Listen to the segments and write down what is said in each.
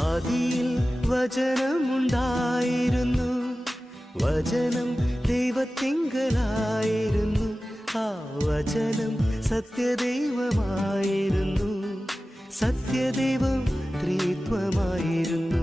ആദിയിൽ വചനമുണ്ടായിരുന്നു, വചനം ദൈവത്തിങ്കലായിരുന്നു, ആ വചനം സത്യദൈവമായിരുന്നു, സത്യദൈവം ത്രിത്വമായിരുന്നു.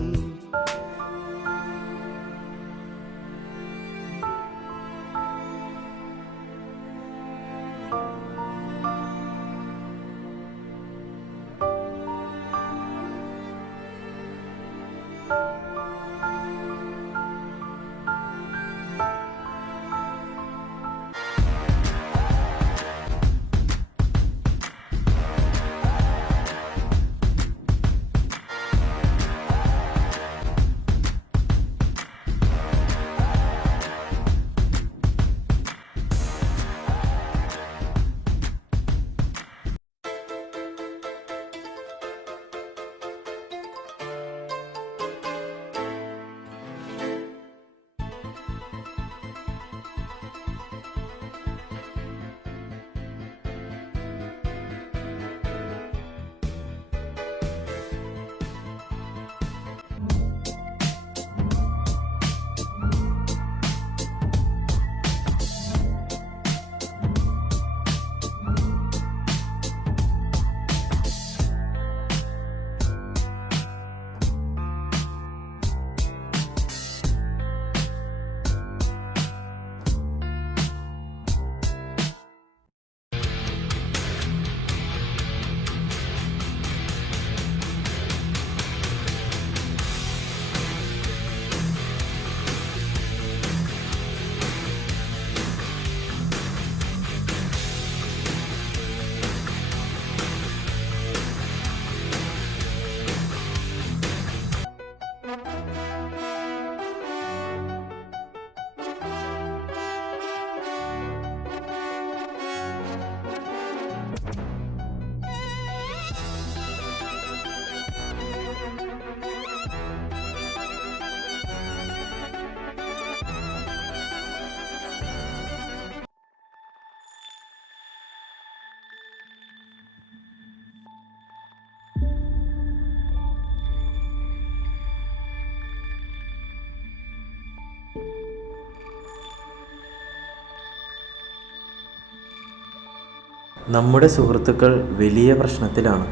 നമ്മുടെ സുഹൃത്തുക്കൾ വലിയ പ്രശ്നത്തിലാണ്.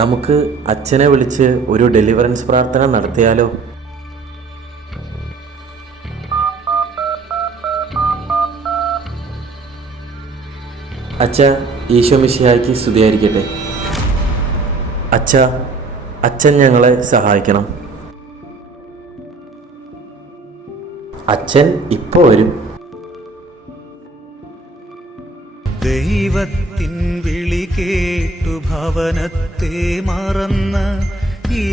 നമുക്ക് അച്ഛനെ വിളിച്ച് ഒരു ഡെലിവറൻസ് പ്രാർത്ഥന നടത്തിയാലോ? അച്ഛാ, ഈശോ മിശിഹായ്ക്ക് സ്തുതിയായിരിക്കട്ടെ. അച്ഛാ, അച്ഛൻ ഞങ്ങളെ സഹായിക്കണം. അച്ഛൻ ഇപ്പോൾ വരും. ദൈവത്തിൻ വിളി കേട്ടു ഭവനത്തെ മറന്ന്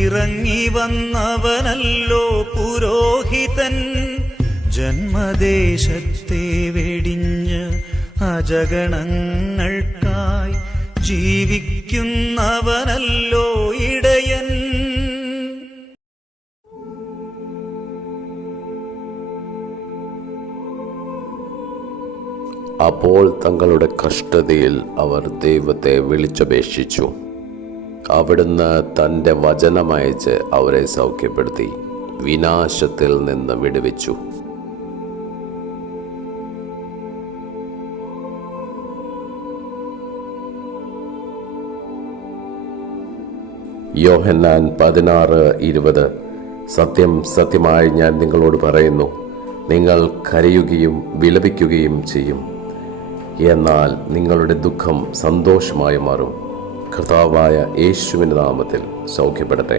ഇറങ്ങി വന്നവനല്ലോ പുരോഹിതൻ. ജന്മദേശത്തെ വെടിഞ്ഞ് അജഗണങ്ങൾക്കായി ജീവിക്കുന്നവനല്ലോ ഇടയൻ. അപ്പോൾ തങ്ങളുടെ കഷ്ടതയിൽ അവർ ദൈവത്തെ വിളിച്ചപേക്ഷിച്ചു. അവിടുന്ന് തൻ്റെ വചനമയച്ച് അവരെ സൗഖ്യപ്പെടുത്തി വിനാശത്തിൽ നിന്ന് വിടുവിച്ചു. യോഹന്നാൻ 16:20. സത്യം സത്യമായി ഞാൻ നിങ്ങളോട് പറയുന്നു, നിങ്ങൾ കരയുകയും വിലപിക്കുകയും ചെയ്യും, എന്നാൽ നിങ്ങളുടെ ദുഃഖം സന്തോഷമായി മാറും. കർത്താവായ യേശുവിൻ്റെ നാമത്തിൽ സൗഖ്യപ്പെടട്ടെ.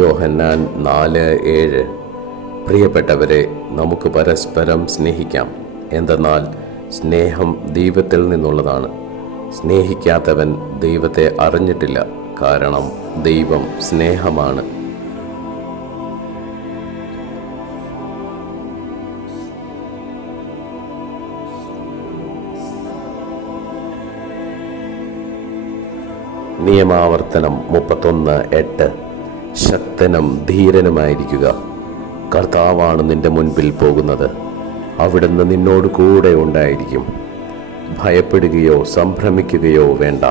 യോഹന്നാൻ 4:7. പ്രിയപ്പെട്ടവരെ, നമുക്ക് പരസ്പരം സ്നേഹിക്കാം, എന്തെന്നാൽ സ്നേഹം ദൈവത്തിൽ നിന്നുള്ളതാണ്. സ്നേഹിക്കാത്തവൻ ദൈവത്തെ അറിഞ്ഞിട്ടില്ല, കാരണം ദൈവം സ്നേഹമാണ്. നിയമാവർത്തനം 31:8. ശക്തനും ധീരനുമായിരിക്കുക, കർത്താവാണ് നിന്റെ മുൻപിൽ പോകുന്നത്. അവിടുന്ന് നിന്നോട് കൂടെ ഉണ്ടായിരിക്കും. ഭയപ്പെടുകയോ സംഭ്രമിക്കുകയോ വേണ്ട.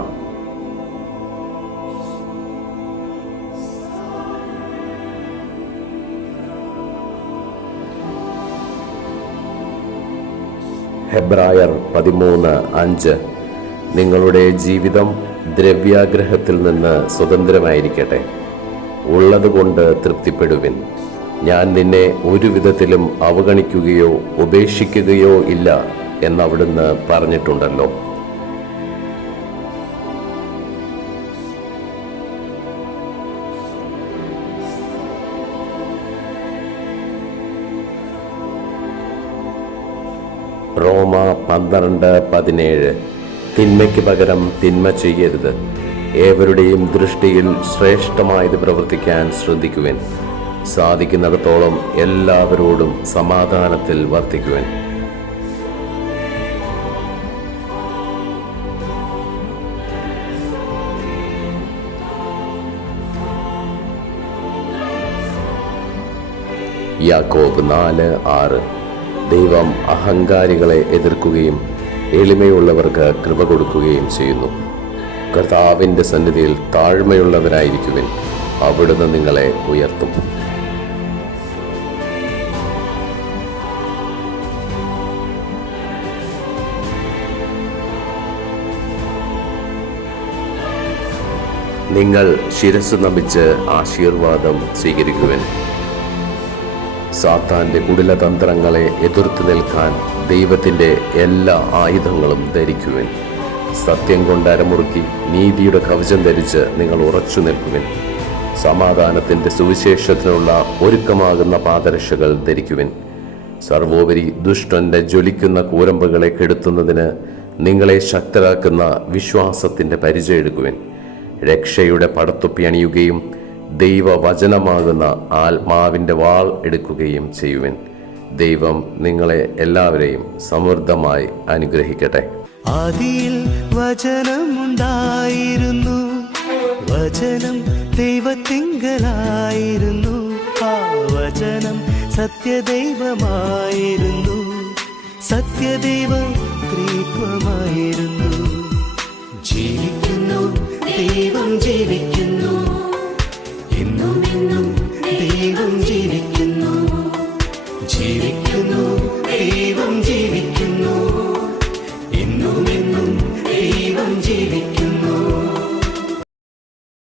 ഹെബ്രായർ 13:5 നിങ്ങളുടെ ജീവിതം ദ്രവ്യാഗ്രഹത്തിൽ നിന്ന് സ്വതന്ത്രമായിരിക്കട്ടെ. ഉള്ളതുകൊണ്ട് തൃപ്തിപ്പെടുവിൻ. ഞാൻ നിന്നെ ഒരു വിധത്തിലും അവഗണിക്കുകയോ ഉപേക്ഷിക്കുകയോ ഇല്ല എന്നവിടുന്ന് പറഞ്ഞിട്ടുണ്ടല്ലോ. റോമ 12:17 തിന്മയ്ക്ക് പകരം തിന്മ ചെയ്യരുത്. ഏവരുടെയും ദൃഷ്ടിയിൽ ശ്രേഷ്ഠമായത് പ്രവർത്തിക്കാൻ ശ്രദ്ധിക്കുവാൻ. സാധിക്കുന്നിടത്തോളം എല്ലാവരോടും സമാധാനത്തിൽ വർത്തിക്കുവാൻ. യാക്കോബ് 4:6 ദൈവം അഹങ്കാരികളെ എതിർക്കുകയും എളിമയുള്ളവർക്ക് കൃപ കൊടുക്കുകയും ചെയ്യുന്നു. കർത്താവിൻ്റെ സന്നിധിയിൽ താഴ്മയുള്ളവരായിരിക്കുവിൻ, അവിടുന്ന് നിങ്ങളെ ഉയർത്തും. നിങ്ങൾ ശിരസ്സ് നമിച്ച് ആശീർവാദം സ്വീകരിക്കുവിൻ. സാത്താന്റെ കുടിലതന്ത്രങ്ങളെ എതിർത്ത് നിൽക്കാൻ ദൈവത്തിൻ്റെ എല്ലാ ആയുധങ്ങളും ധരിക്കുവിൻ. സത്യം കൊണ്ട് അരമുറുക്കി നീതിയുടെ കവചം ധരിച്ച് നിങ്ങൾ ഉറച്ചു നിൽക്കുവിൻ. സമാധാനത്തിൻ്റെ സുവിശേഷത്തിനുള്ള ഒരുക്കമാകുന്ന പാദരക്ഷകൾ ധരിക്കുവിൻ. സർവോപരി ദുഷ്ടന്റെ ജ്വലിക്കുന്ന കൂരമ്പുകളെ കെടുത്തുന്നതിന് നിങ്ങളെ ശക്തരാക്കുന്ന വിശ്വാസത്തിൻ്റെ പരിചയം എടുക്കുവിൻ. രക്ഷയുടെ പടത്തൊപ്പി അണിയുകയും ദൈവവചനമാകുന്ന ആത്മാവിൻ്റെ വാൾ എടുക്കുകയും ചെയ്യുവിൻ. ദൈവം നിങ്ങളെ എല്ലാവരെയും സമൃദ്ധമായി അനുഗ്രഹിക്കട്ടെ. ആദിയിൽ വചനമുണ്ടായിരുന്നു, വചനം ദൈവത്തിങ്കലായിരുന്നു, ആ വചനം സത്യദൈവമായിരുന്നു, സത്യദൈവം ത്രിത്വമായിരുന്നു. ജീവിക്കുന്നു, ദൈവം ജീവിക്കുന്നു, എന്നും എന്നും ദൈവം ജീവിക്കുന്നു, ജീവിക്കുന്നു.